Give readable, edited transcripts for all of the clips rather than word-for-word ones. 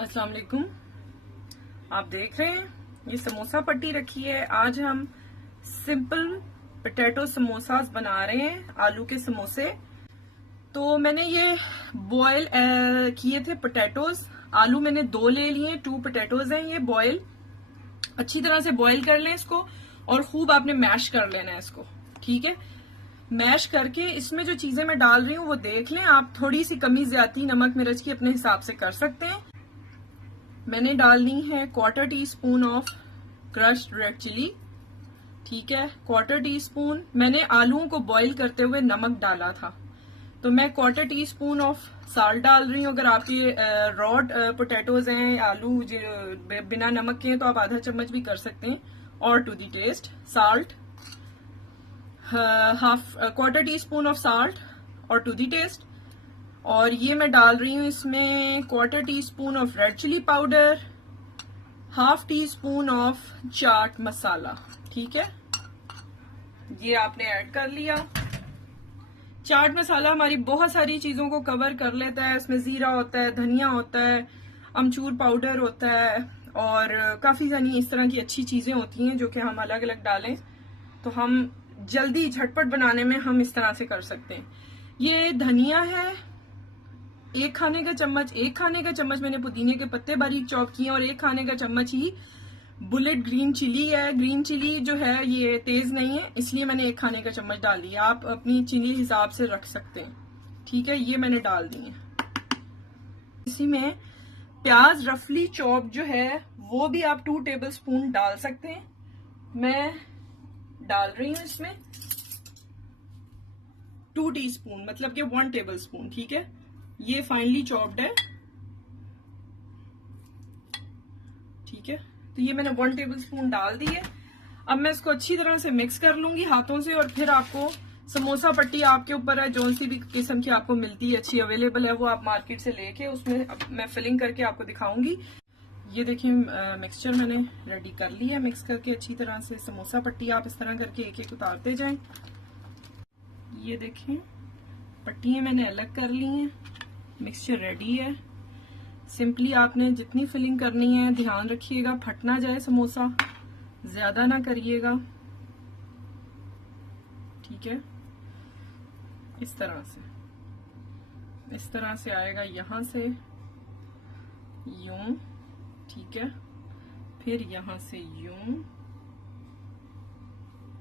अस्सलाम वालेकुम। आप देख रहे हैं ये समोसा पट्टी रखी है। आज हम सिंपल पोटैटो समोसास बना रहे हैं, आलू के समोसे। तो मैंने ये बॉयल किए थे पोटैटोज। आलू मैंने 2 ले लिए, 2 पोटैटोज हैं ये बॉयल। अच्छी तरह से बॉयल कर लें इसको और खूब आपने मैश कर लेना है इसको, ठीक है। मैश करके इसमें जो चीजें मैं डाल रही हूँ वो देख लें आप। थोड़ी सी कमी ज्यादा नमक मिर्च की अपने हिसाब से कर सकते हैं। मैंने डालनी है 1/4 teaspoon of crushed red chilli, ठीक है। 1/4 टीस्पून मैंने आलूओं को बॉईल करते हुए नमक डाला था, तो मैं 1/4 टीस्पून ऑफ साल्ट डाल रही हूँ। अगर आपके रॉड पोटैटोज हैं, आलू बिना नमक के हैं, तो आप आधा चम्मच भी कर सकते हैं। और to the taste salt, 1/4 teaspoon of salt और टू दी टेस्ट। और ये मैं डाल रही हूँ इसमें 1/4 teaspoon of red chilli powder, 1/2 teaspoon of chaat masala, ठीक है। ये आपने ऐड कर लिया। चाट मसाला हमारी बहुत सारी चीजों को कवर कर लेता है। इसमें जीरा होता है, धनिया होता है, अमचूर पाउडर होता है और काफी सारी इस तरह की अच्छी चीजें होती हैं जो कि हम अलग अलग डालें तो हम जल्दी झटपट बनाने में हम इस तरह से कर सकते हैं। ये धनिया है 1 खाने का चम्मच, 1 खाने का चम्मच मैंने पुदीने के पत्ते बारीक चॉप किए और 1 खाने का चम्मच ही बुलेट ग्रीन चिली है। ग्रीन चिली जो है ये तेज नहीं है, इसलिए मैंने 1 खाने का चम्मच डाल दिया। आप अपनी चिली हिसाब से रख सकते हैं, ठीक है। ये मैंने डाल दी है। इसी में प्याज रफली चॉप जो है वो भी आप 2 टेबलस्पून डाल सकते हैं। मैं डाल रही हूं इसमें 2 टीस्पून, मतलब कि 1 टेबलस्पून, ठीक है। ये फाइनली चॉप्ड है, ठीक है। तो ये मैंने 1 टेबलस्पून डाल दी है। अब मैं इसको अच्छी तरह से मिक्स कर लूंगी हाथों से और फिर आपको समोसा पट्टी आपके ऊपर है, जो सी भी किस्म की आपको मिलती है अच्छी अवेलेबल है वो आप मार्केट से लेके उसमें मैं फिलिंग करके आपको दिखाऊंगी। ये देखिए मिक्सचर मैंने रेडी कर लिया है। मिक्स करके अच्छी तरह से समोसा पट्टी आप इस तरह करके एक एक उतारते जाएं। ये देखें पट्टियां मैंने अलग कर ली हैं। मिक्सचर रेडी है। सिंपली आपने जितनी फिलिंग करनी है ध्यान रखिएगा फट ना जाए समोसा, ज्यादा ना करिएगा, ठीक है। इस तरह से आएगा, यहां से यूं, ठीक है। फिर यहां से यूं,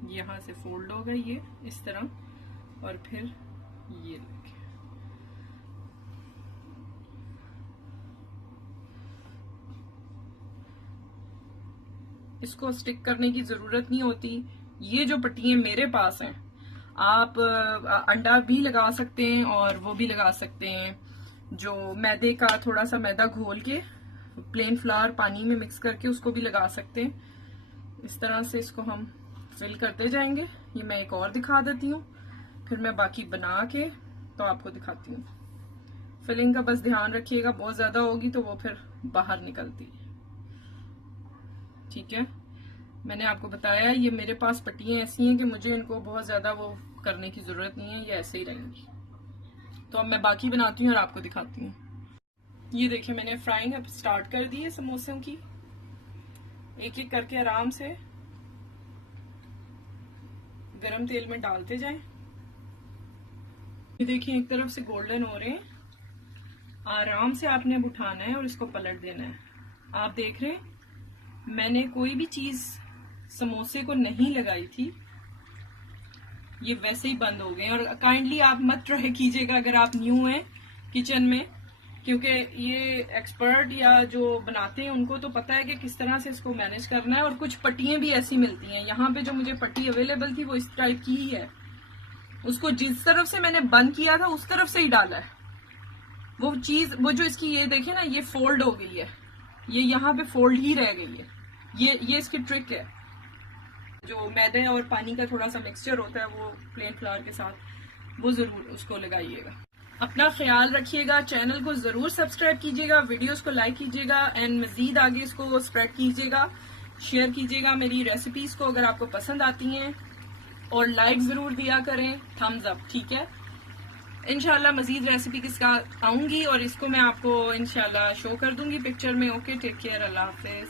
यहां से फोल्ड होगा ये इस तरह और फिर ये देखिए। इसको स्टिक करने की जरूरत नहीं होती। ये जो पट्टियां मेरे पास हैं आप अंडा भी लगा सकते हैं और वो भी लगा सकते हैं, जो मैदे का थोड़ा सा मैदा घोल के प्लेन फ्लावर पानी में मिक्स करके उसको भी लगा सकते हैं। इस तरह से इसको हम फिल करते जाएंगे। ये मैं एक और दिखा देती हूँ, फिर मैं बाकी बना के तो आपको दिखाती हूँ। फिलिंग का बस ध्यान रखिएगा, बहुत ज्यादा होगी तो वो फिर बाहर निकलती है, ठीक है। मैंने आपको बताया ये मेरे पास पट्टियां ऐसी हैं कि मुझे इनको बहुत ज्यादा वो करने की जरूरत नहीं है, ये ऐसे ही रहेंगी। तो अब मैं बाकी बनाती हूँ और आपको दिखाती हूँ। ये देखिए मैंने फ्राइंग अब स्टार्ट कर दी है समोसों की। एक एक करके आराम से गरम तेल में डालते जाएं। ये देखिए एक तरफ से गोल्डन हो रहे हैं, आराम से आपने अब उठाना है और इसको पलट देना है। आप देख रहे हैं मैंने कोई भी चीज समोसे को नहीं लगाई थी, ये वैसे ही बंद हो गए। और काइंडली आप मत ट्राई कीजिएगा अगर आप न्यू हैं किचन में, क्योंकि ये एक्सपर्ट या जो बनाते हैं उनको तो पता है कि किस तरह से इसको मैनेज करना है। और कुछ पट्टियां भी ऐसी मिलती हैं, यहाँ पे जो मुझे पट्टी अवेलेबल थी वो इस टाइप की ही है। उसको जिस तरफ से मैंने बंद किया था उस तरफ से ही डाला है वो चीज। वो जो इसकी ये देखे ना, ये फोल्ड हो गई है, ये यहाँ पे फोल्ड ही रह गई है। ये इसकी ट्रिक है। जो मैदे और पानी का थोड़ा सा मिक्सचर होता है वो प्लेन फ्लावर के साथ, वो जरूर उसको लगाइएगा। अपना ख्याल रखिएगा, चैनल को जरूर सब्सक्राइब कीजिएगा, वीडियोस को लाइक कीजिएगा एंड मजीद आगे इसको स्प्रेड कीजिएगा, शेयर कीजिएगा मेरी रेसिपीज को अगर आपको पसंद आती हैं, और लाइक जरूर दिया करें, थम्स अप, ठीक है। इंशाल्लाह मजीद रेसिपी के साथ आऊंगी और इसको मैं आपको इंशाल्लाह शो कर दूंगी पिक्चर में। ओके, टेक केयर, अल्लाह हाफिज।